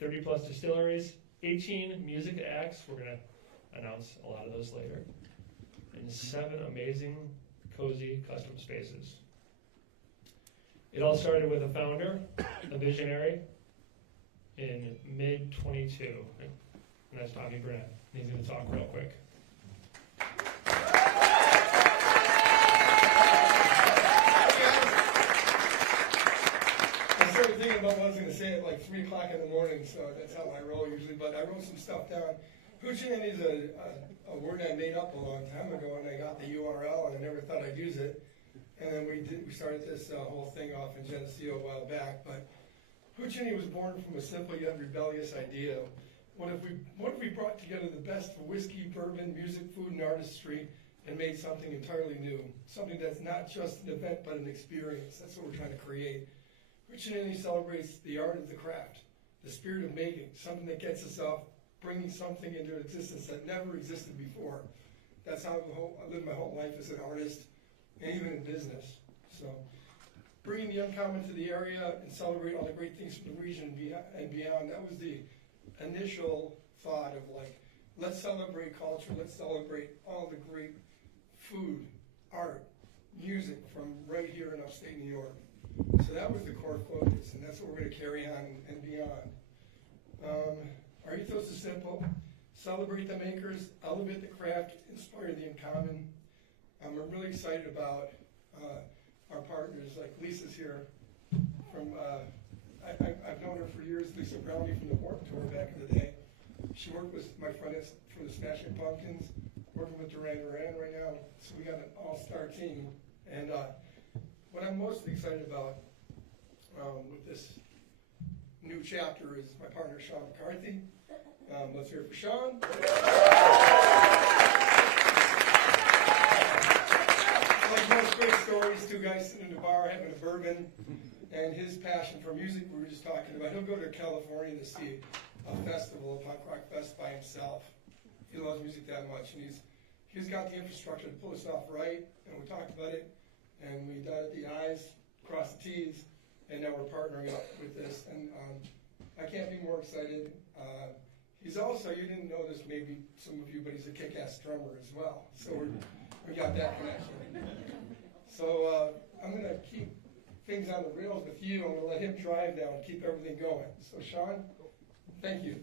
30 plus distilleries, 18 music acts, we're going to announce a lot of those later, and 7 amazing, cozy custom spaces. It all started with a founder, a visionary, in mid-22, and that's Tommy Burnett. He's going to talk real quick. I started thinking about what I was going to say at like 3 o'clock in the morning, so that's how I roll usually, but I wrote some stuff down. Hoochenanny is a word I made up a long time ago, and I got the URL, and I never thought I'd use it. And then we started this whole thing off in Geneseo a while back, but Hoochenanny was born from a simple yet rebellious idea. What if we brought together the best of whiskey, bourbon, music, food, and artistry and made something entirely new? Something that's not just an event, but an experience. That's what we're trying to create. Hoochenanny celebrates the art of the craft, the spirit of making, something that gets us off, bringing something into existence that never existed before. That's how I live my whole life as an artist, and even in business. So, bringing the uncommon to the area and celebrate all the great things from the region and beyond, that was the initial thought of like, let's celebrate culture, let's celebrate all the great food, art, music from right here in upstate New York. So that was the core focus, and that's what we're going to carry on and beyond. Our ethos is simple: celebrate the makers, elevate the craft, inspire the uncommon. I'm really excited about our partners, like Lisa's here from, I've known her for years, Lisa Brownlee from the Warped Tour back in the day. She worked with my friends for the Smashing Pumpkins, working with Duran Duran right now, so we got an all-star team. And what I'm most excited about with this new chapter is my partner, Sean McCarthy. Let's hear it for Sean. Like most great stories, 2 guys sitting in a bar having a bourbon, and his passion for music we were just talking about. He'll go to California to see a festival, a punk rock fest by himself. He loves music that much, and he's got the infrastructure to pull this off right, and we talked about it, and we dotted the I's, crossed the T's, and now we're partnering up with this, and I can't be more excited. He's also, you didn't know this, maybe some of you, but he's a kick-ass drummer as well, so we got that connection. So I'm going to keep things on the rails with you. I'm going to let him drive now and keep everything going. So Sean, thank you.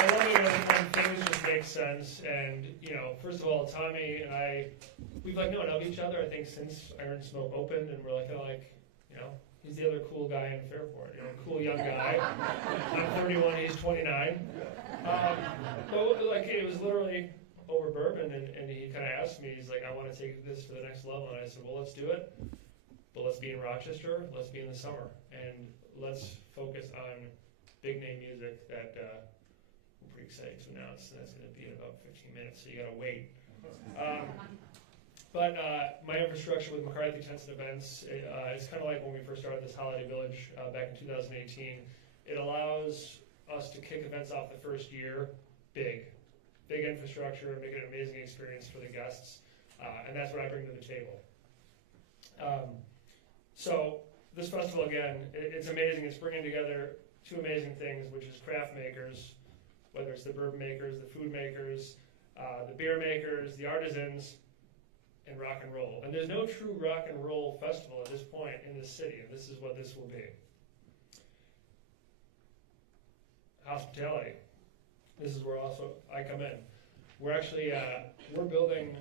I love it when things just make sense, and first of all, Tommy and I, we've known of each other I think since Iron Smoke opened, and we're he's the other cool guy in Fairport, cool young guy. I'm 31, he's 29. But it was literally over bourbon, and he kind of asked me, he's like, I want to take this to the next level, and I said, well, let's do it, but let's be in Rochester, let's be in the summer, and let's focus on big name music that I'm pretty excited to announce, and that's going to be in about 15 minutes, so you got to wait. But my infrastructure with McCarthy Tents and Events, it's kind of like when we first started this Holiday Village back in 2018. It allows us to kick events off the first year big infrastructure, make it an amazing experience for the guests, and that's what I bring to the table. So this festival, again, it's amazing. It's bringing together 2 amazing things, which is craft makers, whether it's the bourbon makers, the food makers, the beer makers, the artisans, and rock and roll. And there's no true rock and roll festival at this point in this city, and this is what this will be. Hospitality. This is where also I come in. We're actually we're building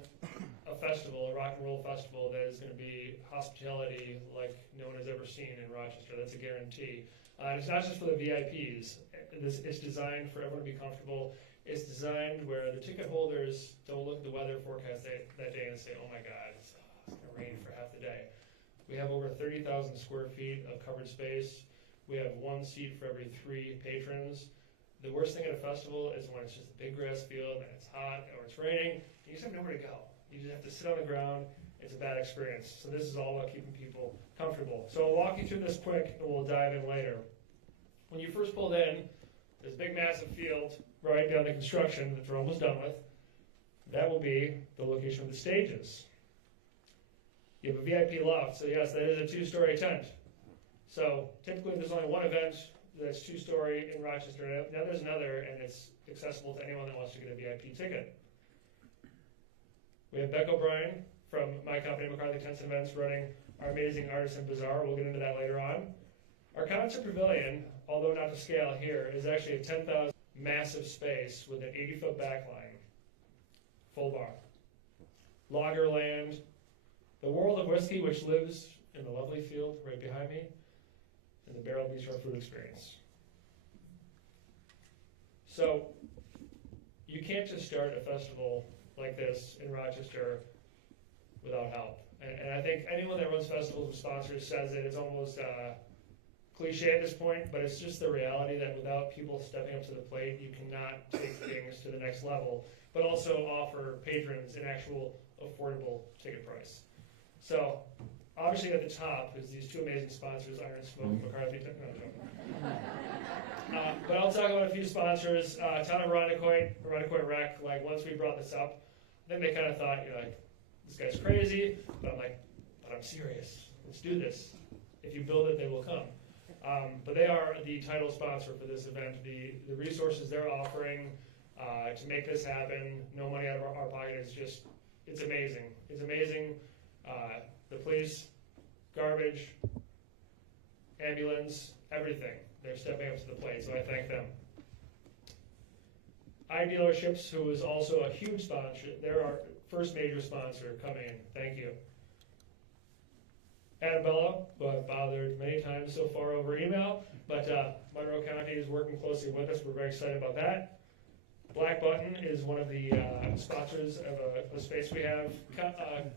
a festival, a rock and roll festival that is going to be hospitality like no one has ever seen in Rochester. That's a guarantee. And it's not just for the VIPs. It's designed for everyone to be comfortable. It's designed where the ticket holders don't look at the weather forecast that day and say, oh my God, it's going to rain for half the day. We have over 30,000 square feet of covered space. We have 1 seat for every 3 patrons. The worst thing at a festival is when it's just a big grass field and it's hot or it's raining, and you just have nowhere to go. You just have to sit on the ground. It's a bad experience. So this is all about keeping people comfortable. So I'll walk you through this quick and we'll dive in later. When you first pulled in, there's a big massive field right down the construction that we're almost done with. That will be the location of the stages. You have a VIP loft, so yes, that is a 2-story tent. So typically there's only one event that's two-story in Rochester. Now there's another, and it's accessible to anyone that wants to get a VIP ticket. We have Beck O'Brien from my company, McCarthy Tents and Events, running our amazing Artisan Bazaar. We'll get into that later on. Our concert pavilion, although not to scale here, is actually a 10,000 massive space with an 80-foot backline, full bar. Lagerland, the world of whiskey, which lives in the lovely field right behind me, and the Barrel Bistro Food Experience. So, you can't just start a festival like this in Rochester without help. And I think anyone that runs festivals with sponsors says it. It's almost cliche at this point, but it's just the reality that without people stepping up to the plate, you cannot take things to the next level, but also offer patrons an actual affordable ticket price. So, obviously at the top is these two amazing sponsors, Iron Smoke, McCarthy. But I'll talk about a few sponsors. Town of Irondequoit Rec. Like once we brought this up, then they kind of thought, you're like, this guy's crazy. But I'm like, but I'm serious. Let's do this. If you build it, they will come. But they are the title sponsor for this event. The resources they're offering to make this happen, no money out of our pocket, is just, it's amazing. It's amazing. The police, garbage, ambulance, everything. They're stepping up to the plate, so I thank them. iDealerships, who is also a huge sponsor, they're our first major sponsor coming in. Thank you. Annabella, who I've bothered many times so far over email, but Monroe County is working closely with us. We're very excited about that. Black Button is one of the sponsors of a space we have.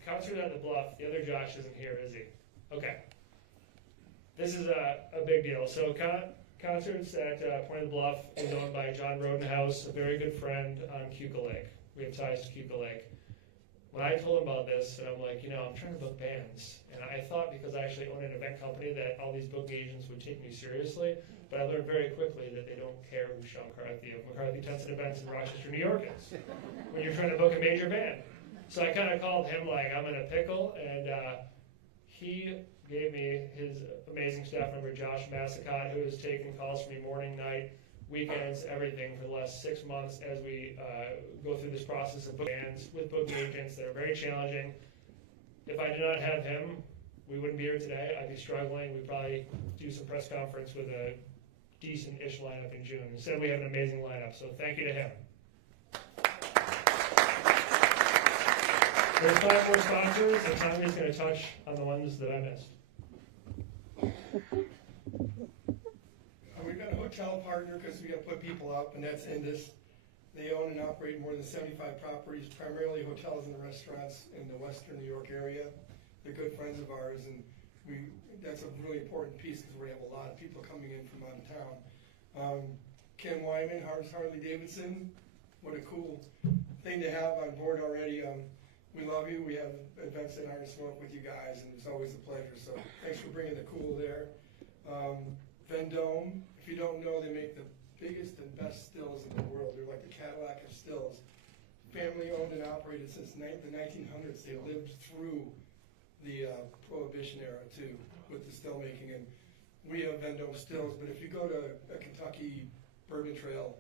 Concert at the Bluff. The other Josh isn't here, is he? Okay. This is a big deal. So concerts at Point of the Bluff is owned by John Rodenhouse, a very good friend on Cuca Lake. We have ties to Cuca Lake. When I told him about this, and I'm like, I'm trying to book bands. And I thought because I actually own an event company that all these booking agents would take me seriously. But I learned very quickly that they don't care who Sean McCarthy of McCarthy Tents and Events in Rochester, New York is when you're trying to book a major band. So I kind of called him like I'm in a pickle, and he gave me his amazing staff member, Josh Massicott, who has taken calls from me morning, night, weekends, everything for the last 6 months as we go through this process of booking bands with booking agents that are very challenging. If I did not have him, we wouldn't be here today. I'd be struggling. We'd probably do some press conference with a decent-ish lineup in June. Instead, we have an amazing lineup, so thank you to him. There's 5 more sponsors, and Tommy's going to touch on the ones that I missed. We've got a hotel partner because we got to put people up, and that's Indus. They own and operate more than 75 properties, primarily hotels and restaurants in the Western New York area. They're good friends of ours, and that's a really important piece because we have a lot of people coming in from out of town. Ken Wyman, Harley Davidson, what a cool thing to have on board already. We love you. We have events at Iron Smoke with you guys, and it's always a pleasure. So thanks for bringing the cool there. Vendome, if you don't know, they make the biggest and best stills in the world. They're like the Cadillac of stills. Family owned and operated since the 1900s. They lived through the Prohibition era too with the still making, and we have Vendome stills. But if you go to a Kentucky Bourbon Trail,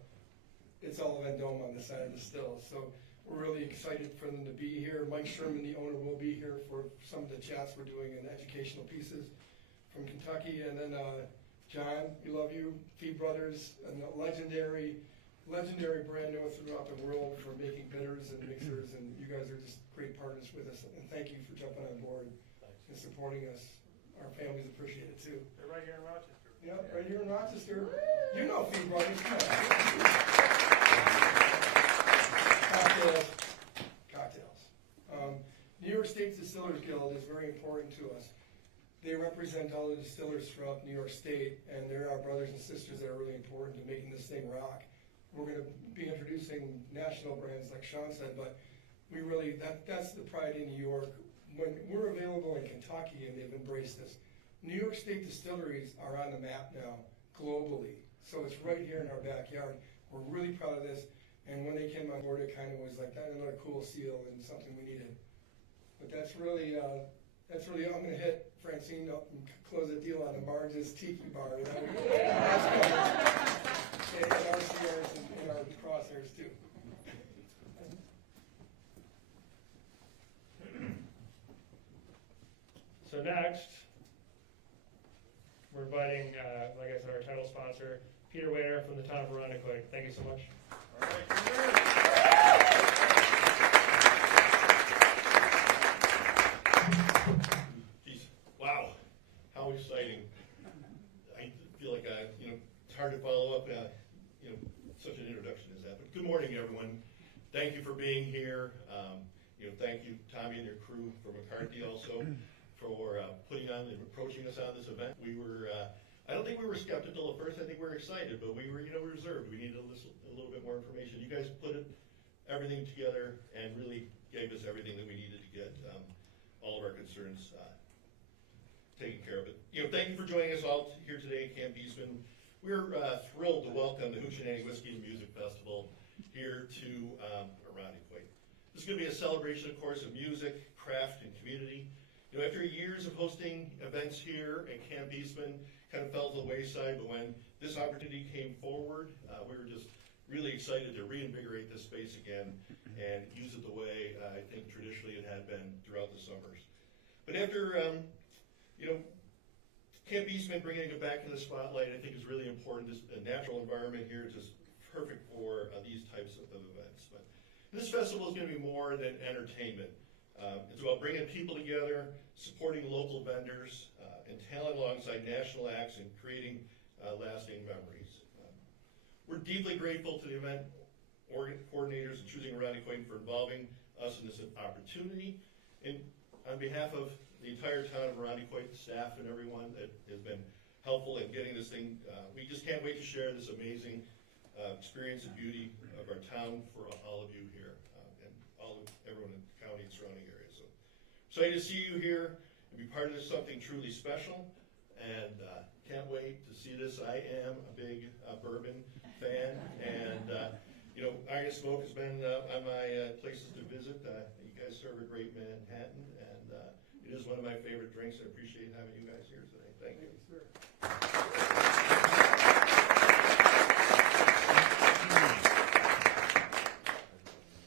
it's all Vendome on the side of the stills. So we're really excited for them to be here. Mike Sherman, the owner, will be here for some of the chats we're doing and educational pieces from Kentucky. And then John, we love you. Fee Brothers, a legendary brand known throughout the world for making bitters and mixers, and you guys are just great partners with us. And thank you for jumping on board and supporting us. Our families appreciate it too. They're right here in Rochester. Yeah, right here in Rochester. You know Fee Brothers. Come on. Cocktails. New York State Distillers Guild is very important to us. They represent all the distillers throughout New York State, and they're our brothers and sisters that are really important to making this thing rock. We're going to be introducing national brands like Sean said, but we really, that's the pride in New York. When we're available in Kentucky and they've embraced us, New York State distilleries are on the map now globally. So it's right here in our backyard. We're really proud of this. And when they came on board, it kind of was like another cool seal and something we needed. But that's really That's really, I'm gonna hit Francine up and close a deal on the Barges Tiki Bar. That's coming. And our CRs and our crosshairs too. So next, we're inviting, like I said, our title sponsor, Peter Wainer from the town of Arundecoit. Thank you so much. All right, Peter. Geez, wow, how exciting. I feel like it's hard to follow up, such an introduction as that. But good morning, everyone. Thank you for being here. Thank you, Tommy and your crew for McCarthy also for putting on and approaching us on this event. We were, I don't think we were skeptical at first. I think we were excited, but we were, reserved. We needed a little bit more information. You guys put everything together and really gave us everything that we needed to get all of our concerns taken care of. But, thank you for joining us all here today in Camp Eastman. We're thrilled to welcome the Hoochenanny Whiskey Music Festival here to Arundecoit. This is going to be a celebration, of course, of music, craft, and community. After years of hosting events here at Camp Eastman, kind of fell to the wayside, but when this opportunity came forward, we were just really excited to reinvigorate this space again and use it the way I think traditionally it had been throughout the summers. But after, Camp Eastman bringing it back in the spotlight, I think is really important. This natural environment here is just perfect for these types of events. But this festival is going to be more than entertainment. It's about bringing people together, supporting local vendors, and talent alongside national acts and creating lasting memories. We're deeply grateful to the event coordinators and choosing Arundecoit for involving us in this opportunity. And on behalf of the entire town of Arundecoit, staff and everyone that has been helpful in getting this thing, we just can't wait to share this amazing experience and beauty of our town for all of you here and everyone in the county and surrounding areas. So excited to see you here and be part of this, something truly special, and can't wait to see this. I am a big bourbon fan, and Iron Smoke has been on my places to visit. You guys serve a great Manhattan, and it is one of my favorite drinks. I appreciate having you guys here today. Thank you.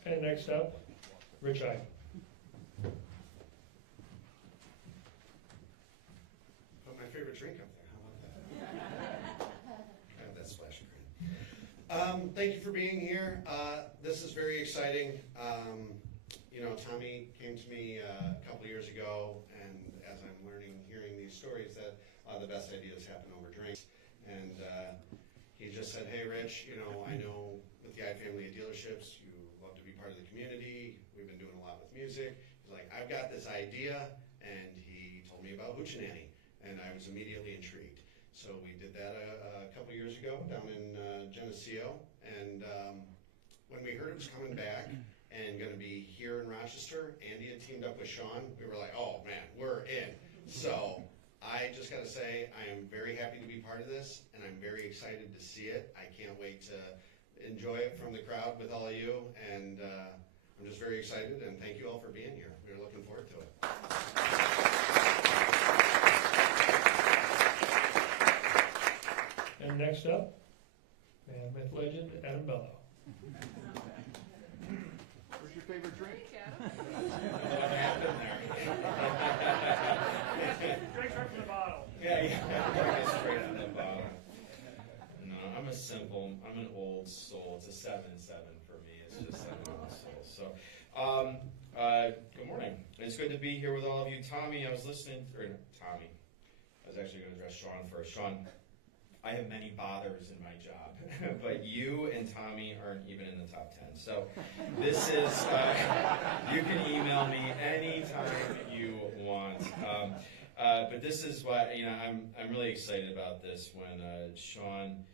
And next up, Rich I. Put my favorite drink up there. How about that? I have that splash screen. Thank you for being here. This is very exciting. Tommy came to me a couple years ago, and as I'm hearing these stories, that the best ideas happen over drinks. And he just said, "Hey, Rich, I know with the I family of dealerships, you love to be part of the community. We've been doing a lot with music." He's like, "I've got this idea," and he told me about Hoochenanny, and I was immediately intrigued. So we did that a couple years ago down in Geneseo, and when we heard it was coming back and going to be here in Rochester, Andy had teamed up with Sean. We were like, "Oh man, we're in." So I just got to say, I am very happy to be part of this, and I'm very excited to see it. I can't wait to enjoy it from the crowd with all of you, and I'm just very excited, and thank you all for being here. We're looking forward to it. And next up, man, myth legend, Adam Bello. What's your favorite drink? What happened there? Drinks right from the bottle. Yeah. Straight out of the bottle. No, I'm an old soul. It's a 7-7 for me. It's just an old soul. So, good morning. It's good to be here with all of you. Tommy, I was actually going to address Sean first. Sean, I have many bothers in my job, but you and Tommy aren't even in the top 10. So this is, you can email me anytime you want. But this is why, I'm really excited about this. When Sean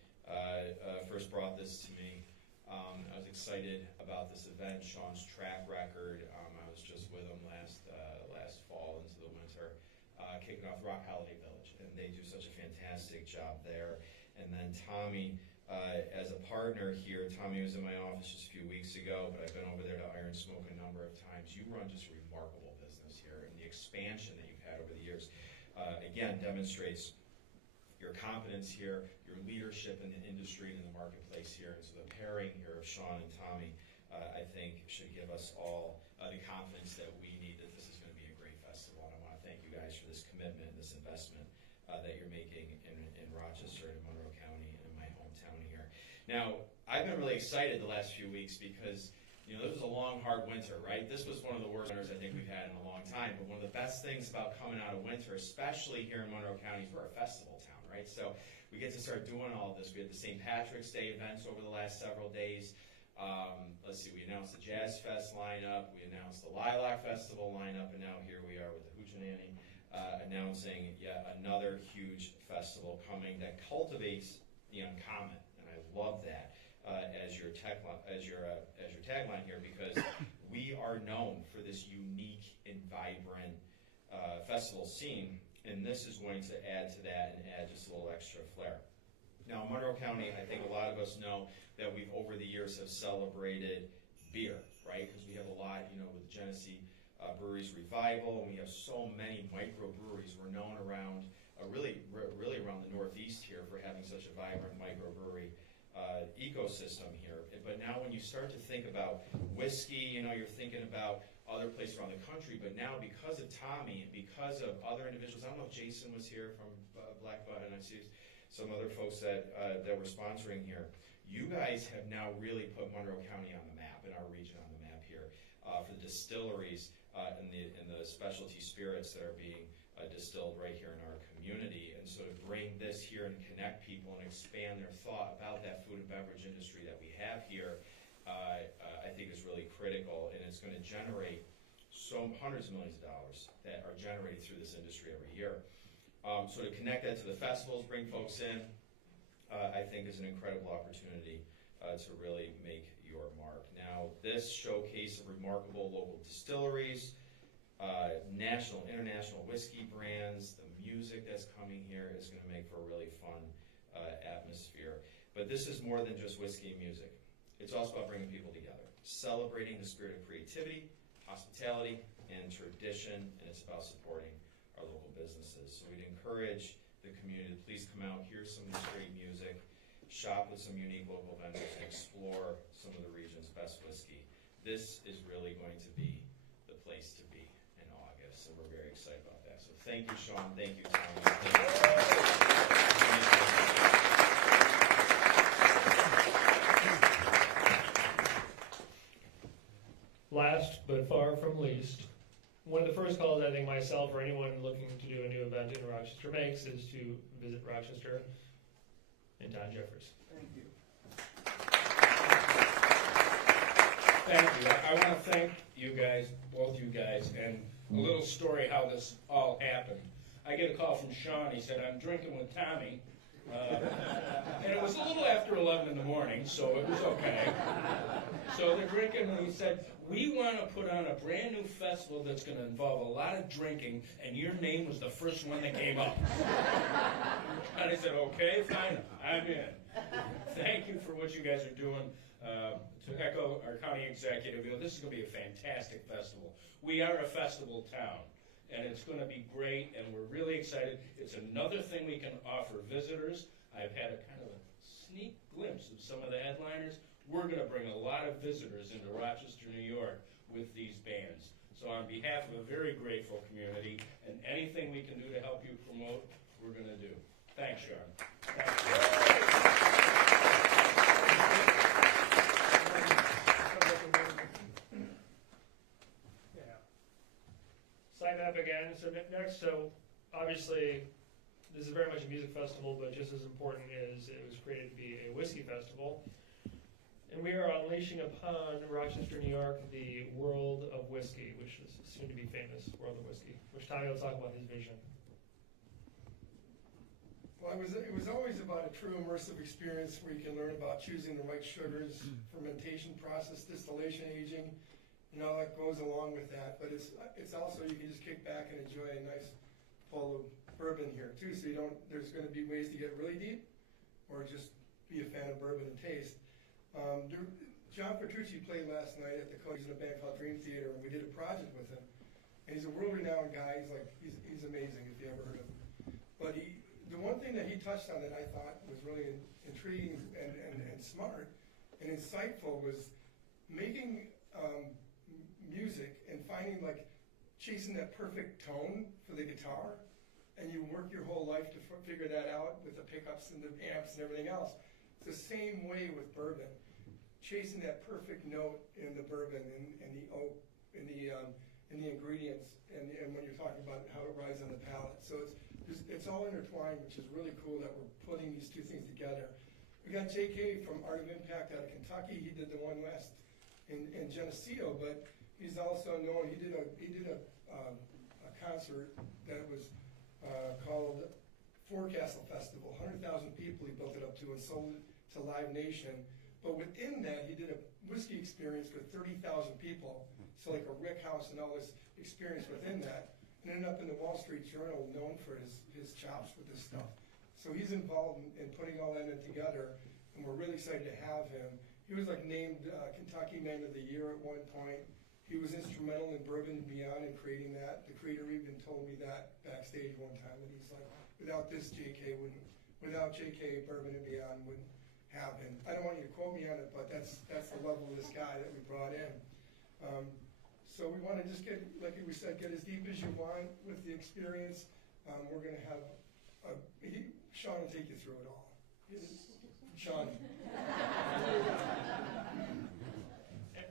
first brought this to me, I was excited about this event, Sean's track record. I was just with him last fall into the winter, kicking off Rock Holiday Village, and they do such a fantastic job there. And then Tommy, as a partner here, Tommy was in my office just a few weeks ago, but I've been over there to Iron Smoke a number of times. You run just a remarkable business here. here and the expansion that you've had over the years, again, demonstrates your competence here, your leadership in the industry and in the marketplace here. And so the pairing here of Sean and Tommy, I think, should give us all the confidence that we need that this is going to be a great festival. And I want to thank you guys for this commitment, this investment that you're making in Rochester and Monroe County and in my hometown here. Now, I've been really excited the last few weeks because, you know, this was a long, hard winter, right? This was one of the worst winters I think we've had in a long time. But one of the best things about coming out of winter, especially here in Monroe County, is we're a festival town, right? So we get to start doing all this. We had the St. Patrick's Day events over the last several days. Let's see, we announced the Jazz Fest lineup, we announced the Lilac Festival lineup, and now here we are with the Hoochenanny announcing yet another huge festival coming that cultivates the uncommon, and I love that as your tagline here, because we are known for this unique and vibrant festival scene, and this is going to add to that and add just a little extra flair. Now, in Monroe County, I think a lot of us know that we've, over the years, have celebrated beer, right? Because we have a lot, you know, with Genesee Breweries Revival, and we have so many microbreweries. We're known around, really around the Northeast here for having such a vibrant microbrewery ecosystem here. But now when you start to think about whiskey, you know, you're thinking about other places around the country, but now because of Tommy and because of other individuals, I don't know if Jason was here from Black Button, I see some other folks that were sponsoring here. You guys have now really put Monroe County on the map, and our region on the map here, for the distilleries and the specialty spirits that are being distilled right here in our community. And so to bring this here and connect people and expand their thought about that food and beverage industry that we have here, I think is really critical, and it's going to generate hundreds of millions of dollars that are generated through this industry every year. So to connect that to the festivals, bring folks in, I think is an incredible opportunity to really make your mark. Now, this showcase of remarkable local distilleries, national, international whiskey brands, the music that's coming here is going to make for a really fun atmosphere. But this is more than just whiskey and music. It's also about bringing people together, celebrating the spirit of creativity, hospitality, and tradition, and it's about supporting our local businesses. So we'd encourage the community to please come out, hear some of this great music, shop with some unique local vendors, and explore some of the region's best whiskey. This is really going to be the place to be in August, and we're very excited about that. So thank you, Sean. Thank you, Tommy. Thank you. Last but far from least, one of the first calls I think myself or anyone looking to do a new event in Rochester makes is to visit Rochester and Don Jeffers. Thank you. Thank you. I want to thank you guys, both you guys, and a little story how this all happened. I get a call from Sean. He said, I'm drinking with Tommy. And it was a little after 11 in the morning, so it was okay. So they're drinking, and he said, we want to put on a brand new festival that's going to involve a lot of drinking, and your name was the first one that came up. And I said, okay, fine, I'm in. Thank you for what you guys are doing. To echo our county executive, you know, this is going to be a fantastic festival. We are a festival town, and it's going to be great, and we're really excited. It's another thing we can offer visitors. I've had a kind of a sneak glimpse of some of the headliners. We're going to bring a lot of visitors into Rochester, New York with these bands. So on behalf of a very grateful community, and anything we can do to help you promote, we're going to do. Thanks, Sean. Thank you. Sign up again. So next, obviously this is very much a music festival, but just as important is it was created to be a whiskey festival. And we are unleashing upon Rochester, New York, the world of whiskey, which is soon to be famous, world of whiskey, which Tommy will talk about his vision. Well, it was always about a true immersive experience where you can learn about choosing the right sugars, fermentation process, distillation, aging, and all that goes along with that. But it's also, you can just kick back and enjoy a nice bowl of bourbon here too. So there's going to be ways to get really deep, or just be a fan of bourbon and taste. John Petrucci played last night at the Cody's in a band called Dream Theater, and we did a project with him. and he's a world-renowned guy. He's amazing if you ever heard of him. But the one thing that he touched on that I thought was really intriguing and smart and insightful was making music and finding chasing that perfect tone for the guitar, and you work your whole life to figure that out with the pickups and the amps and everything else. It's the same way with bourbon, chasing that perfect note in the bourbon and the oak and the ingredients and when you're talking about how it rides on the palate. So it's all intertwined, which is really cool that we're putting these two things together. We got JK from Art of Impact out of Kentucky. He did the one last in Geneseo, but he's also known. He did a concert that was called Forecastle Festival. 100,000 people he built it up to and sold it to Live Nation. But within that, he did a whiskey experience for 30,000 people. So like a rick house and all this experience within that. And ended up in the Wall Street Journal, known for his chops with this stuff. So he's involved in putting all that in together, and we're really excited to have him. He was named Kentucky Man of the Year at one point. He was instrumental in Bourbon and Beyond in creating that. The creator even told me that backstage one time, that he's like, without JK, Bourbon and Beyond wouldn't happen. I don't want you to quote me on it, but that's the level of this guy that we brought in. So we want to just get, like we said, get as deep as you want with the experience. We're going to have, Sean will take you through it all. Sean.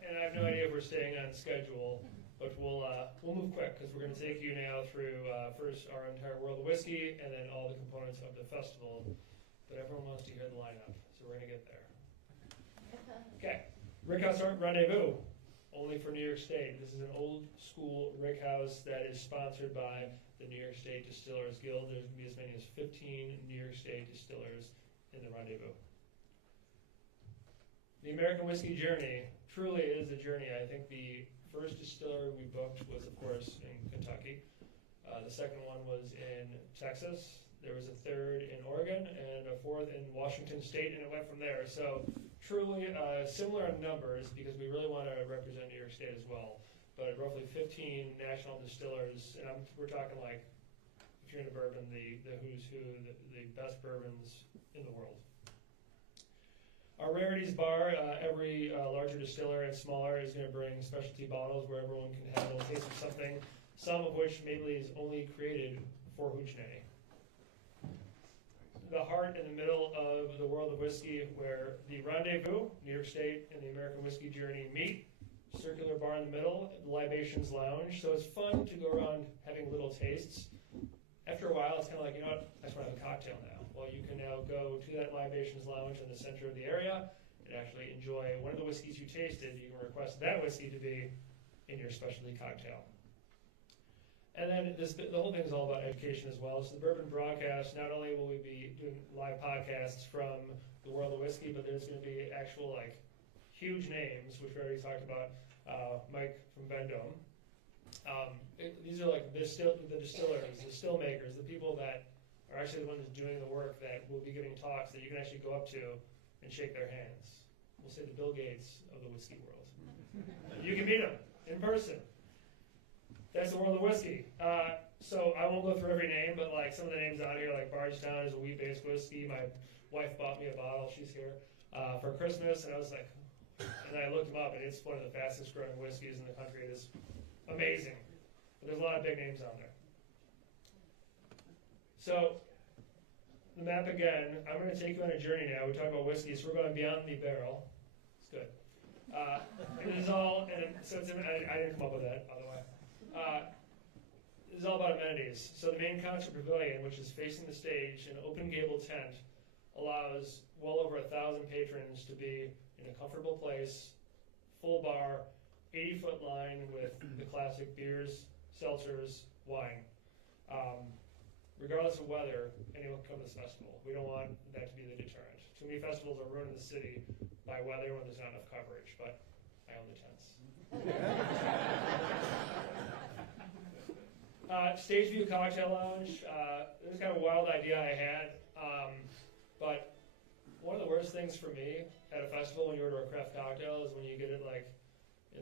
And I have no idea if we're staying on schedule, but we'll move quick because we're going to take you now through first our entire world of whiskey and then all the components of the festival. But everyone wants to hear the lineup, so we're going to get there. Okay, Rickhouse Rendezvous, only for New York State. This is an old school rickhouse that is sponsored by the New York State Distillers Guild. There's going to be as many as 15 New York State distillers in the rendezvous. The American Whiskey Journey truly is a journey. I think the first distillery we booked was, of course, in Kentucky. The second one was in Texas. There was a third in Oregon and a fourth in Washington State, and it went from there. So truly similar in numbers because we really want to represent New York State as well. But roughly 15 national distillers, and we're talking like, if you're into bourbon, the who's who, the best bourbons in the world. Our rarities bar, every larger distiller and smaller is going to bring specialty bottles where everyone can have a little taste of something, some of which maybe is only created for Hoochenanny. The heart in the middle of the world of whiskey where the rendezvous, New York State and the American Whiskey Journey meet. Circular bar in the middle, the libations lounge. So it's fun to go around having little tastes. After a while, it's kind of like, you know what, I just want to have a cocktail now. Well, you can now go to that libations lounge in the center of the area and actually enjoy one of the whiskeys you tasted. You can request that whiskey to be in your specialty cocktail. And then the whole thing is all about education as well. So the Bourbon Broadcast, not only will we be doing live podcasts from the world of whiskey, but there's going to be actual huge names, which we already talked about. Mike from Vendome. These are the distillers, the still makers, the people that are actually the ones doing the work that will be giving talks that you can actually go up to and shake their hands. We'll say the Bill Gates of the whiskey world. You can meet them in person. That's the world of whiskey. So I won't go through every name, but some of the names on here, like Bardstown is a wheat-based whiskey. My wife bought me a bottle. She's here for Christmas, and I was like, and I looked them up, and it's one of the fastest-growing whiskeys in the country. It is amazing. But there's a lot of big names on there. So the map again. I'm going to take you on a journey now. We talk about whiskey, so we're going beyond the barrel. It's good. It is all, and so it's, I didn't come up with that, by the way. This is all about amenities. So the main concert pavilion, which is facing the stage, an open gable tent, allows well over 1,000 patrons to be in a comfortable place, full bar, 80-foot line with the classic beers, seltzers, wine. Regardless of weather, anyone can come to this festival. We don't want that to be the deterrent. Too many festivals are ruining the city by weather when there's not enough coverage, but I own the tents. Stage View Cocktail Lounge. This is kind of a wild idea I had, but one of the worst things for me at a festival when you order a craft cocktail is when you get it in I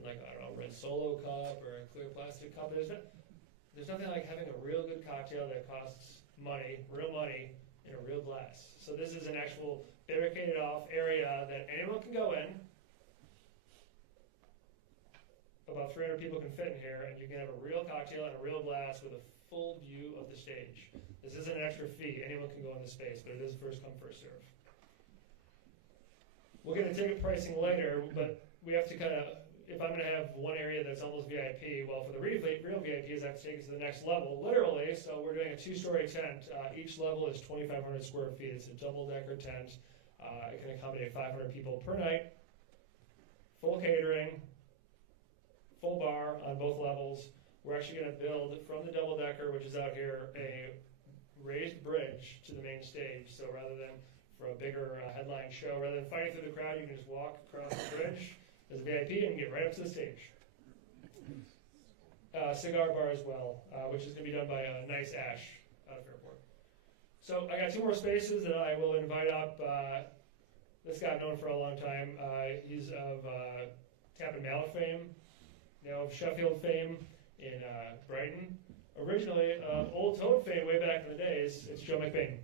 don't know, red Solo cup or a clear plastic cup. there's nothing like having a real good cocktail that costs money, real money, in a real glass. So this is an actual barricaded off area that anyone can go in. About 300 people can fit in here, and you can have a real cocktail in a real glass with a full view of the stage. This isn't an extra fee. Anyone can go in the space, but it is first come, first serve. We'll get into ticket pricing later, but we have to kind of, if I'm going to have one area that's almost VIP, well, for the real VIPs, I have to take it to the next level, literally. So we're doing a 2-story tent. Each level is 2,500 square feet. It's a double-decker tent. It can accommodate 500 people per night. Full catering, full bar on both levels. We're actually going to build from the double-decker, which is out here, a raised bridge to the main stage. So rather than for a bigger headline show, rather than fighting through the crowd, you can just walk across the bridge as a VIP and get right up to the stage. Cigar bar as well, which is going to be done by Nice Ash out of Fairport. So I got 2 more spaces that I will invite up. This guy I've known for a long time. He's of Tap and Mallet fame, now of Sheffield fame in Brighton. Originally, Old Toad fame way back in the days. It's Joe McBain.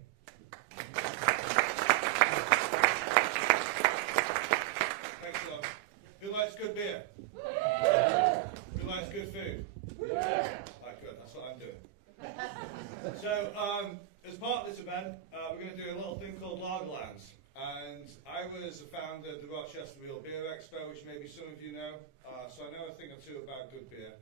Thanks a lot. Who likes good beer? Who likes good food? Right, good. That's what I'm doing. So, as part of this event, we're going to do a little thing called Lagerlands. And I was a founder of the Rochester Real Beer Expo, which maybe some of you know. So I know a thing or two about good beer.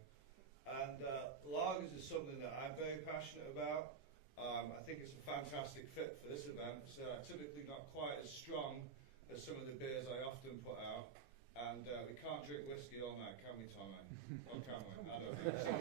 And lagers is something that I'm very passionate about. I think it's a fantastic fit for this event. So typically not quite as strong as some of the beers I often put out. And we can't drink whiskey all night, can we, Tommy? Or can we? I don't think so.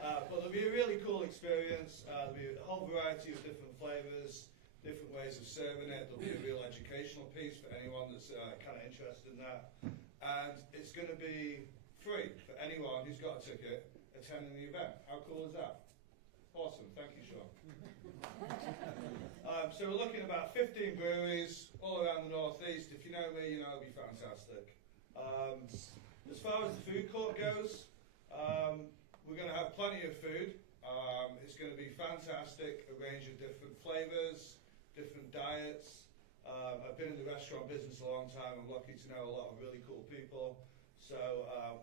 But there'll be a really cool experience. There'll be a whole variety of different flavours, different ways of serving it. There'll be a real educational piece for anyone that's kind of interested in that. And it's going to be free for anyone who's got a ticket attending the event. How cool is that? Awesome. Thank you, Sean. So we're looking at about 15 breweries all around the northeast. If you know me, you know it'll be fantastic. As far as the food court goes, we're going to have plenty of food. It's going to be fantastic, a range of different flavours, different diets. I've been in the restaurant business a long time. I'm lucky to know a lot of really cool people. So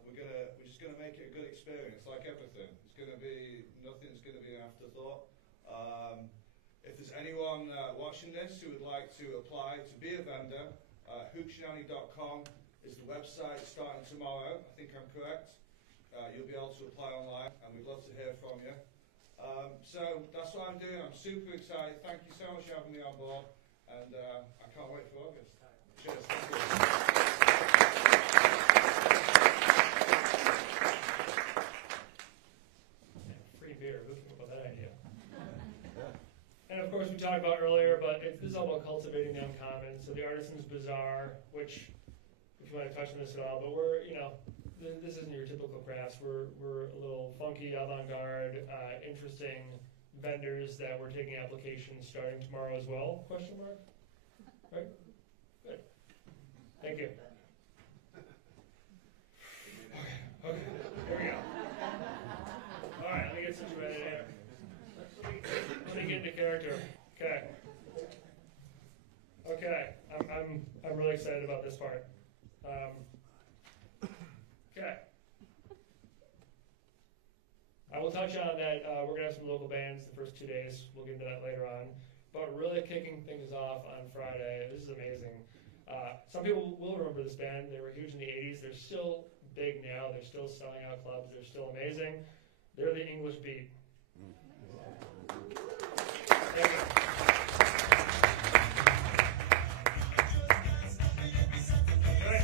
we're just gonna make it a good experience, like everything. Nothing's gonna be an afterthought. If there's anyone watching this who would like to apply to be a vendor, Hoochenanny.com is the website starting tomorrow. I think I'm correct. You'll be able to apply online, and we'd love to hear from you. So that's what I'm doing. I'm super excited. Thank you so much for having me on board, and I can't wait for August. Cheers. Thank you. Free beer. Who came up with that idea? And of course, we talked about earlier, but this is all about cultivating the uncommon. So the Artisan's Bazaar, which, if you want to touch on this at all, but we're, this isn't your typical crafts. We're a little funky, avant-garde, interesting vendors that we're taking applications starting tomorrow as well? Question mark? Right? Good. Thank you. Okay, here we go. All right, let me get situated here. Let me get into character. Okay, I'm really excited about this part. Okay. I will touch on that. We're gonna have some local bands the first 2 days. We'll get into that later on. But really kicking things off on Friday. This is amazing. Some people will remember this band. They were huge in the 80s. They're still big now. They're still selling out clubs. They're still amazing. They're the English Beat. Thank you. Right.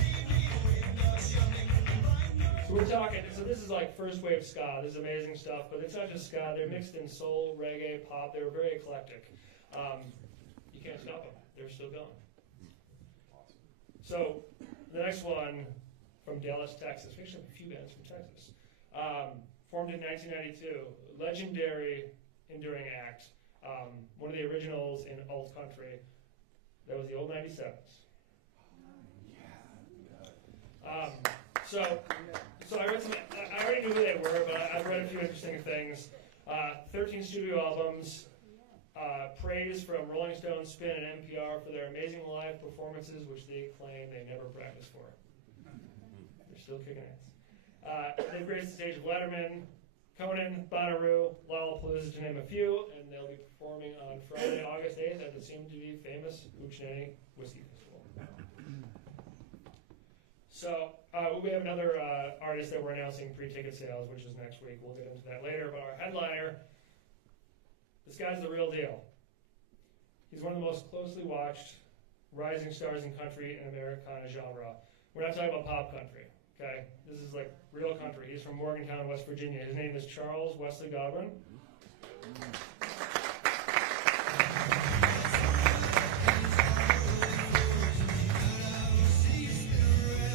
So we're talking, so this is like first wave ska. This is amazing stuff, but it's not just ska. They're mixed in soul, reggae, pop. They're very eclectic. You can't stop them. They're still going. So the next one from Dallas, Texas. We actually have a few bands from Texas. Formed in 1992. Legendary, enduring act. One of the originals in alt country. That was the old 97s. So I read some. I already knew who they were, but I've read a few interesting things. 13 studio albums, praise from Rolling Stone, Spin, and NPR for their amazing live performances, which they claim they never practiced for. They're still kicking ass. They've graced the stage of Letterman, Conan, Bonnaroo, Lollapalooza, to name a few, and they'll be performing on Friday, August 8th at the soon-to-be famous Hoochenanny Whiskey Festival. So we have another artist that we're announcing pre-ticket sales, which is next week. We'll get into that later. But our headliner, this guy's the real deal. He's one of the most closely watched rising stars in country and Americana genre. We're not talking about pop country, okay? This is like real country. He's from Morgantown, West Virginia. His name is Charles Wesley Godwin.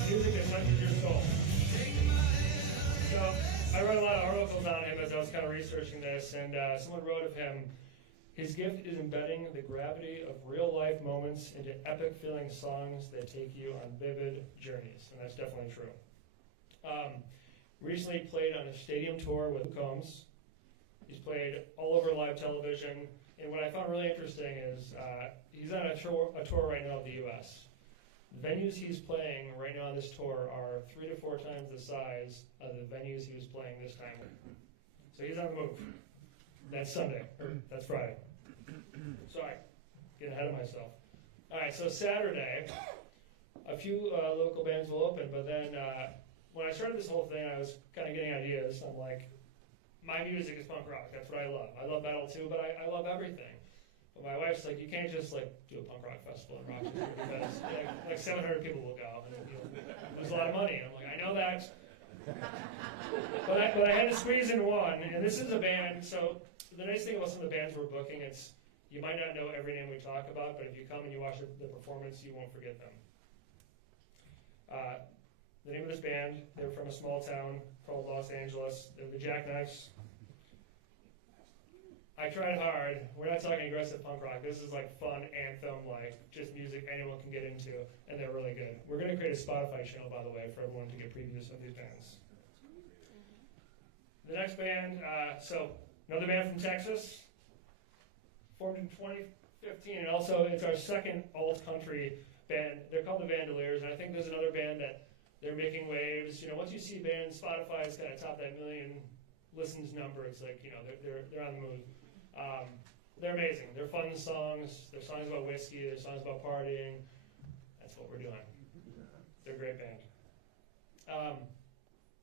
Music that touches your soul. So I read a lot of articles on him as I was kind of researching this, and someone wrote of him, his gift is embedding the gravity of real-life moments into epic-feeling songs that take you on vivid journeys, and that's definitely true. Recently played on a stadium tour with Luke Combs. He's played all over live television, and what I found really interesting is he's on a tour right now of the U.S. The venues he's playing right now on this tour are 3 to 4 times the size of the venues he was playing this time. So he's on the move. That's Sunday, or that's Friday. Sorry, getting ahead of myself. All right, so Saturday, a few local bands will open, but then when I started this whole thing, I was kind of getting ideas. I'm like, my music is punk rock. That's what I love. I love metal too, but I love everything. But my wife's like, you can't just like do a punk rock festival in Rochester because like 700 people will go and lose a lot of money. And I'm like, I know that. But I had to squeeze in one, and this is a band. So the nice thing about some of the bands we're booking, it's you might not know every name we talk about, but if you come and you watch the performance, you won't forget them. The name of this band, they're from a small town called Los Angeles. They're the Jackknives. I tried hard. We're not talking aggressive punk rock. This is like fun anthem, like just music anyone can get into, and they're really good. We're going to create a Spotify channel, by the way, for everyone to get previews of these bands. The next band, so another band from Texas, formed in 2015, and also it's our second alt-country band. They're called the Vandaliers, and I think there's another band that they're making waves. You know, once you see bands, Spotify's kind of top that million listens number. It's like, you know, they're on the move. They're amazing. They're fun songs. They're songs about whiskey. They're songs about partying. That's what we're doing. They're a great band.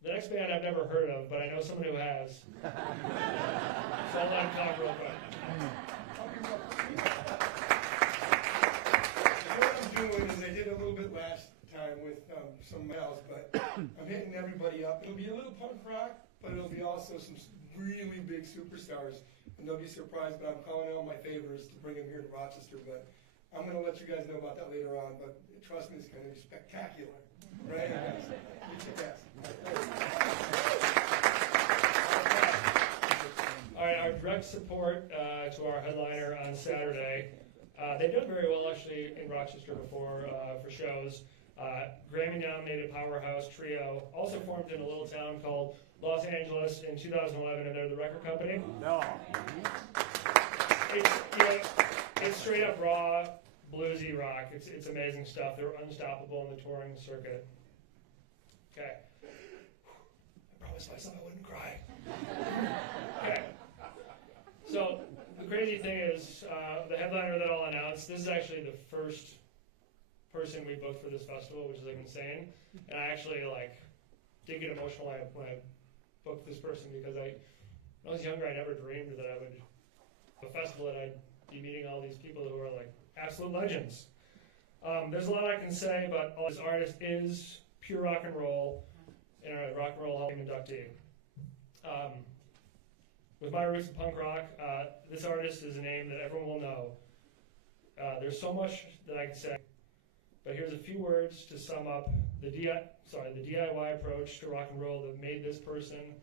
The next band I've never heard of, but I know someone who has. So I'll let him talk real quick. What I'm doing is I did a little bit last time with some else, but I'm hitting everybody up. It'll be a little punk rock, but it'll be also some really big superstars. And they'll be surprised, but I'm calling out my favorites to bring them here to Rochester. But I'm going to let you guys know about that later on. But trust me, it's going to be spectacular. Right? All right, our direct support to our headliner on Saturday. They've done very well, actually, in Rochester before for shows. Grammy-nominated powerhouse trio, also formed in a little town called Los Angeles in 2011, and they're the record company. No. It's straight up raw, bluesy rock. It's amazing stuff. They're unstoppable in the touring circuit. Okay. I promised myself I wouldn't cry. Okay. So the crazy thing is, the headliner that I'll announce, this is actually the first person we booked for this festival, which is like insane. And I actually did get emotional when I booked this person because when I was younger, I never dreamed that I would have a festival that I'd be meeting all these people who are like absolute legends. There's a lot I can say, but this artist is pure rock and roll and a Rock and Roll Hall of Fame inductee. With my roots in punk rock, this artist is a name that everyone will know. There's so much that I can say, but here's a few words to sum up the DIY approach to rock and roll that made this person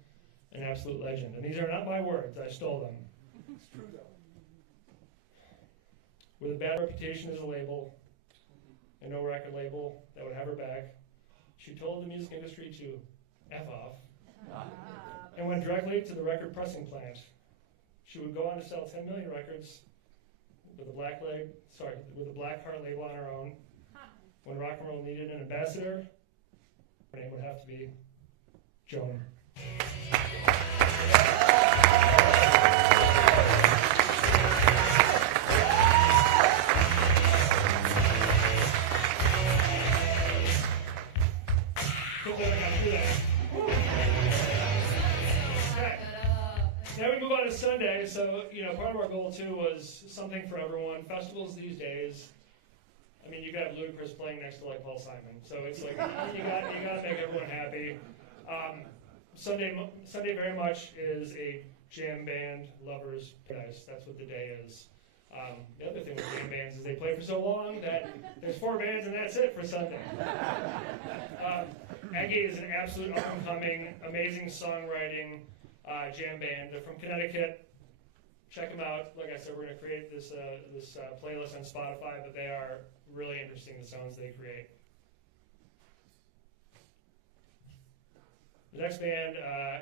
an absolute legend. And these are not my words, I stole them. It's true, though. With a bad reputation as a label, and no record label that would have her back, She told the music industry to F off and went directly to the record pressing plant. She would go on to sell 10 million records with a black heart label on her own. When rock and roll needed an ambassador, her name would have to be Joan. Now we move on to Sunday, so part of our goal too was something for everyone. Festivals these days, I mean, you got Ludacris playing next to like Paul Simon, so it's like you got to make everyone happy. Sunday very much is a jam band lovers' paradise. That's what the day is. The other thing with jam bands is they play for so long that there's 4 bands and that's it for Sunday. Aggie is an absolute up-and-coming, amazing songwriting jam band. They're from Connecticut. Check them out. Like I said, we're going to create this playlist on Spotify, but they are really interesting, the sounds they create. The next band,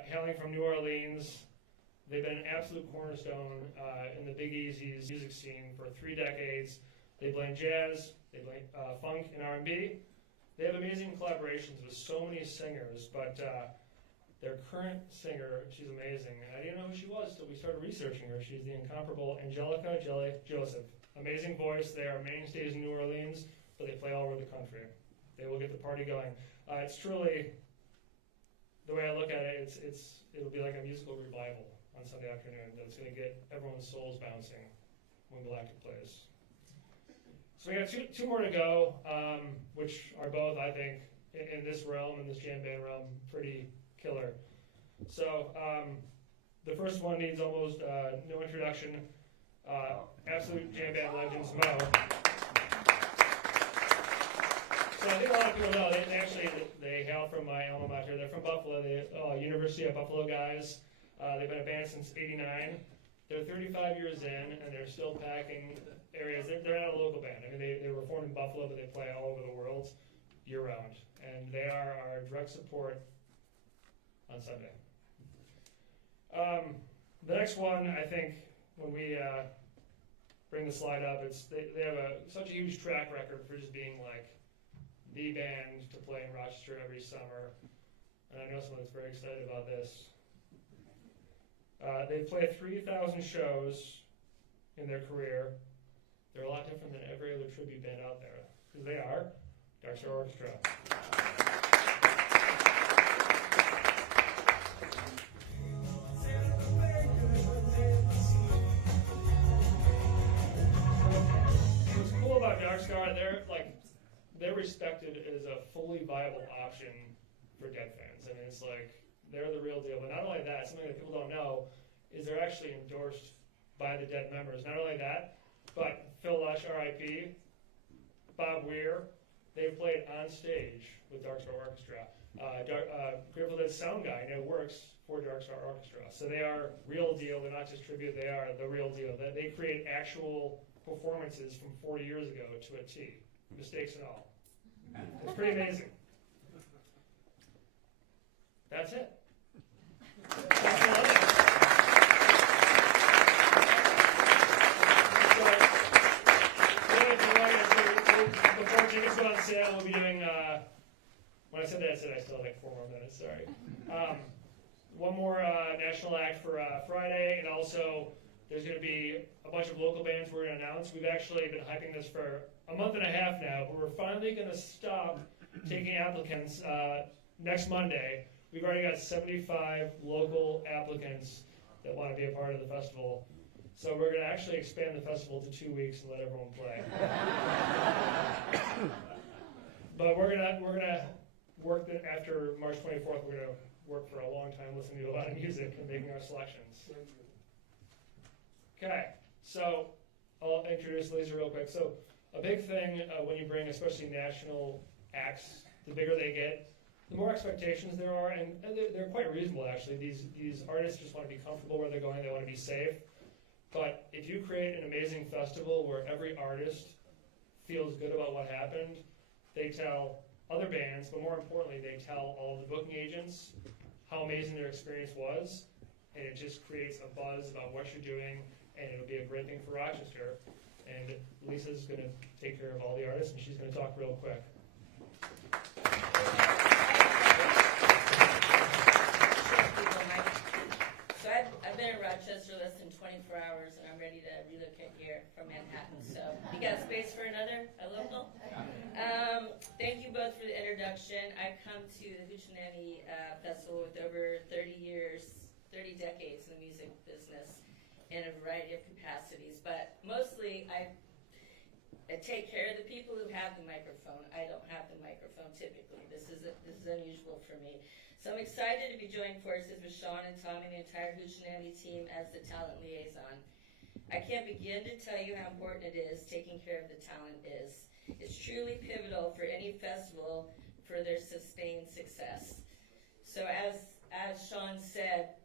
hailing from New Orleans, they've been an absolute cornerstone in the Big Easy's music scene for 3 decades. They blend jazz, they blend funk and R&B. They have amazing collaborations with so many singers, but their current singer, she's amazing. And I didn't know who she was until we started researching her. She's the incomparable Angelica Jelly Joseph. Amazing voice. They are mainstays in New Orleans, but they play all over the country. They will get the party going. It's truly, the way I look at it, it'll be like a musical revival on Sunday afternoon that's going to get everyone's souls bouncing when Galactic plays. So we got two more to go, which are both, I think, in this realm, in this jam band realm, pretty killer. So the first one needs almost no introduction. Absolute jam band legends, Mo. So I think a lot of people know they hail from my alma mater. They're from Buffalo. They're University of Buffalo guys. They've been a band since '89. They're 35 years in, and they're still packing areas. They're not a local band. I mean, they were formed in Buffalo, but they play all over the world year-round. And they are our direct support on Sunday. The next one, I think, when we bring the slide up, they have such a huge track record for just being like the band to play in Rochester every summer. And I know someone that's very excited about this. They've played 3,000 shows in their career. They're a lot different than every other tribute band out there, because they are Dark Star Orchestra. What's cool about Dark Star, they're respected as a fully viable option for Dead fans. I mean, it's like they're the real deal. But not only that, something that people don't know is they're actually endorsed by the Dead members. Not only that, but Phil Lush, R.I.P., Bob Weir, they've played on stage with Dark Star Orchestra. Grateful Dead sound guy now works for Dark Star Orchestra. So they are real deal. They're not just tribute. They are the real deal. They create actual performances from 40 years ago to a T, mistakes and all. It's pretty amazing. That's it. Before tickets go on sale, we'll be doing, when I said that, I still have like 4 more minutes, sorry. One more national act for Friday, and also there's going to be a bunch of local bands we're going to announce. We've actually been hyping this for a month and a half now, but we're finally going to stop taking applicants next Monday. We've already got 75 local applicants that want to be a part of the festival. So we're going to actually expand the festival to 2 weeks and let everyone play. But we're gonna work after March 24th. We're gonna work for a long time, listening to a lot of music and making our selections. Okay, so I'll introduce Lisa real quick. So a big thing when you bring, especially national acts, the bigger they get, the more expectations there are, and they're quite reasonable actually. These artists just want to be comfortable where they're going. They want to be safe. But if you create an amazing festival where every artist feels good about what happened, they tell other bands, but more importantly, they tell all of the booking agents how amazing their experience was, and it just creates a buzz about what you're doing, and it'll be a great thing for Rochester. And Lisa's going to take care of all the artists, and she's going to talk real quick. So I've been in Rochester less than 24 hours, and I'm ready to relocate here from Manhattan. So you got space for a local? Thank you both for the introduction. I've come to the Hoochenanny Festival with over 30 decades in the music business in a variety of capacities, but mostly I take care of the people who have the microphone. I don't have the microphone typically. This is unusual for me. So I'm excited to be joining forces with Sean and Tom and the entire Hoochenanny team as the talent liaison. I can't begin to tell you how important it is taking care of the talent is. It's truly pivotal for any festival for their sustained success. So as Sean said,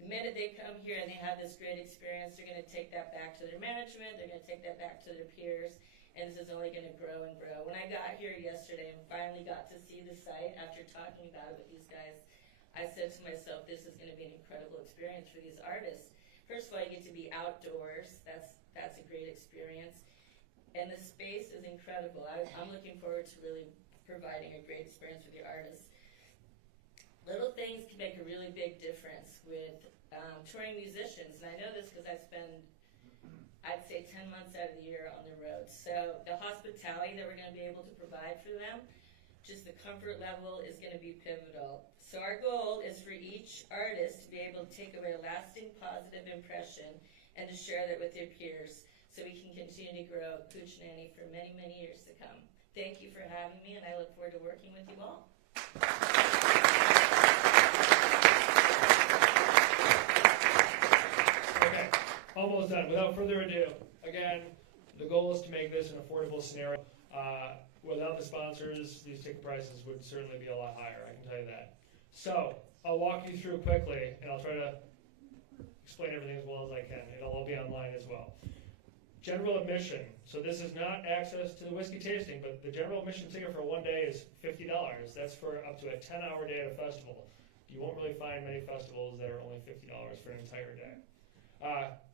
the minute they come here and they have this great experience, they're going to take that back to their management, they're going to take that back to their peers, and this is only going to grow and grow. When I got here yesterday and finally got to see the site after talking about it with these guys, I said to myself, this is going to be an incredible experience for these artists. First of all, you get to be outdoors. That's a great experience. And the space is incredible. I'm looking forward to really providing a great experience with your artists. Little things can make a really big difference with touring musicians, and I know this because I spend, I'd say, 10 months out of the year on the road. So the hospitality that we're going to be able to provide for them, just the comfort level is going to be pivotal. So our goal is for each artist to be able to take away a lasting positive impression and to share that with their peers so we can continue to grow Hoochenanny for many, many years to come. Thank you for having me, and I look forward to working with you all. Okay, almost done. Without further ado, again, the goal is to make this an affordable scenario. Without the sponsors, these ticket prices would certainly be a lot higher, I can tell you that. So, I'll walk you through quickly, and I'll try to explain everything as well as I can. It'll all be online as well. General admission. So this is not access to the whiskey tasting, but the general admission ticket for one day is $50. That's for up to a 10-hour day at a festival. You won't really find many festivals that are only $50 for an entire day.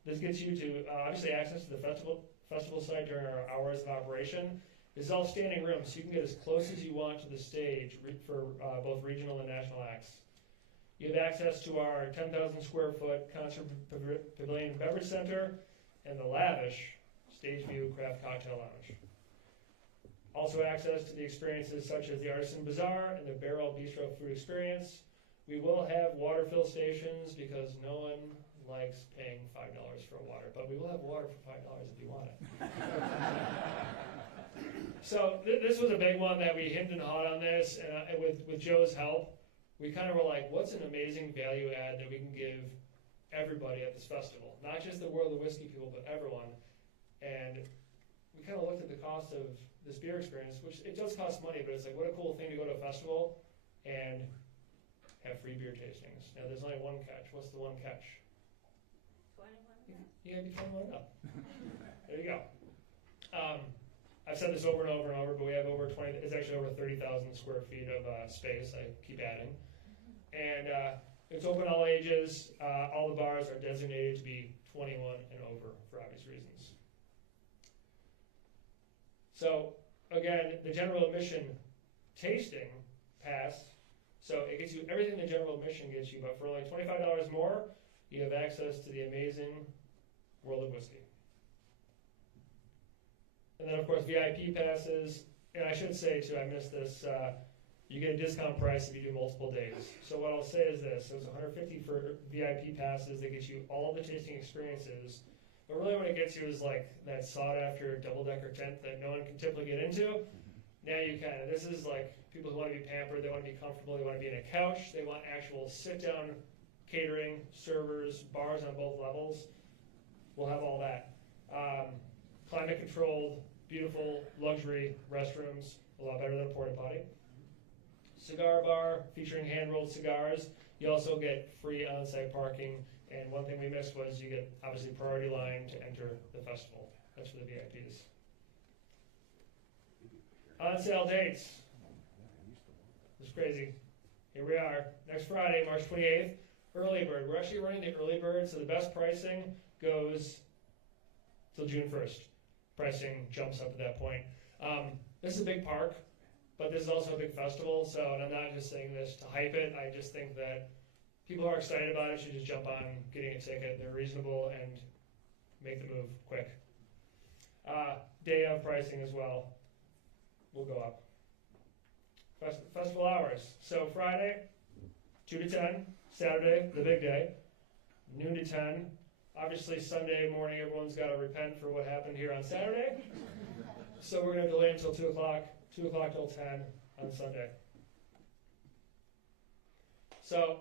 This gets you to obviously access to the festival site during our hours of operation. This is all standing room, so you can get as close as you want to the stage for both regional and national acts. You have access to our 10,000 square foot concert pavilion beverage center and the lavish Stage View Craft Cocktail Lounge. Also access to the experiences such as the Artisan Bazaar and the Barrel Bistro Food Experience. We will have water fill stations because no one likes paying $5 for water, but we will have water for $5 if you want it. So this was a big one that we hemmed and hawed on this, and with Joe's help, we kind of were like, what's an amazing value add that we can give everybody at this festival? Not just the World of Whiskey people, but everyone. And we kind of looked at the cost of this beer experience, which it does cost money, but it's like, what a cool thing to go to a festival and have free beer tastings. Now, there's only one catch. What's the one catch? 21. You gotta be 21 up. There you go. I've said this over and over and over, but we have over 20, it's actually over 30,000 square feet of space. I keep adding. And it's open all ages. All the bars are designated to be 21 and over for obvious reasons. So, again, the general admission tasting pass, so it gets you everything the general admission gets you, but for only $25 more, you have access to the amazing World of Whiskey. And then, of course, VIP passes. And I should say, too, I missed this, you get a discount price if you do multiple days. So what I'll say is this. So it's $150 for VIP passes that get you all the tasting experiences. But really what it gets you is like that sought-after double-decker tent that no one can typically get into. Now you can. This is like people who want to be pampered, they want to be comfortable, they want to be in a couch, they want actual sit-down catering, servers, bars on both levels. We'll have all that. Climate-controlled, beautiful, luxury restrooms, a lot better than a porta potty. Cigar bar featuring hand-rolled cigars. You also get free on-site parking. And one thing we missed was you get, obviously, priority line to enter the festival. That's for the VIPs. On-sale dates. It's crazy. Here we are, next Friday, March 28th, early bird. We're actually running the early bird, so the best pricing goes till June 1st. Pricing jumps up at that point. This is a big park, but this is also a big festival, so, and I'm not just saying this to hype it, I just think that people who are excited about it should just jump on getting a ticket. They're reasonable and make the move quick. Day of pricing as well will go up. Festival hours. So Friday, 2 to 10. Saturday, the big day, noon to 10. Obviously Sunday morning, everyone's got to repent for what happened here on Saturday. So we're going to delay until 2 o'clock, 2 o'clock till 10 on Sunday. So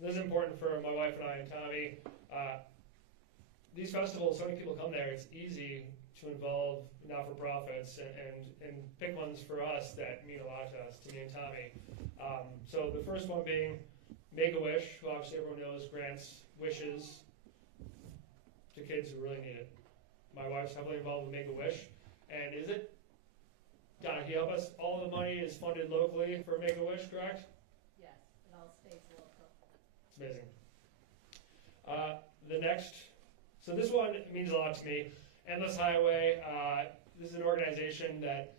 this is important for my wife and I and Tommy. These festivals, so many people come there, it's easy to involve not-for-profits and pick ones for us that mean a lot to us, to me and Tommy. So the first one being Make-A-Wish, who obviously everyone knows grants wishes to kids who really need it. My wife's heavily involved with Make-A-Wish, and is it? Donna, can you help us? All the money is funded locally for Make-A-Wish, correct? Yes, it all stays local. It's amazing. The next, so this one means a lot to me. Endless Highway, this is an organization that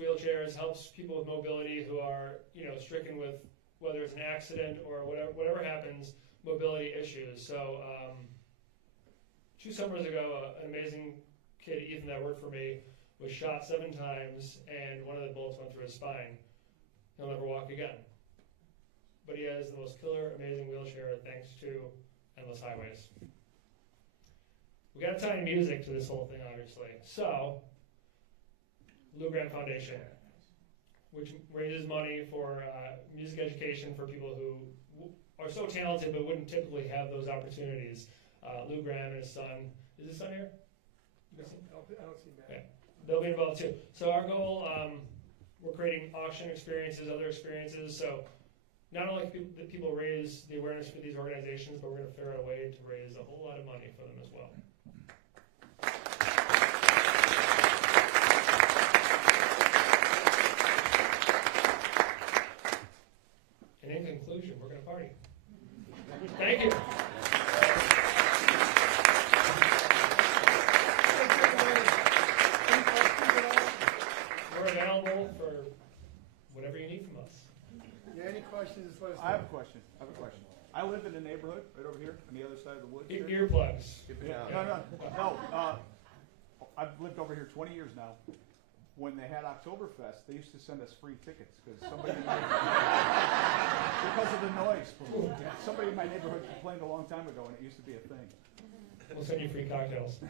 wheelchairs, helps people with mobility who are, stricken with whether it's an accident or whatever happens, mobility issues. So 2 summers ago, an amazing kid, Ethan, that worked for me, was shot 7 times, and one of the bullets went through his spine. He'll never walk again. But he has the most killer, amazing wheelchair thanks to Endless Highways. We got to tie music to this whole thing, obviously. So, Lou Grant Foundation, which raises money for music education for people who are so talented but wouldn't typically have those opportunities. Lou Graham and his son, is his son here? I don't see Matt. Okay. They'll be involved too. So our goal, we're creating auction experiences, other experiences. So not only that people raise the awareness for these organizations, but we're going to figure out a way to raise a whole lot of money for them as well. And in conclusion, we're going to party. Thank you. We're available for whatever you need from us. Yeah, any questions? Just let us know. I have a question. I live in a neighborhood right over here on the other side of the woods. here. Earplugs. No. I've lived over here 20 years now. When they had Oktoberfest, they used to send us free tickets because somebody because of the noise. Somebody in my neighborhood complained a long time ago, and it used to be a thing. We'll send you free cocktails.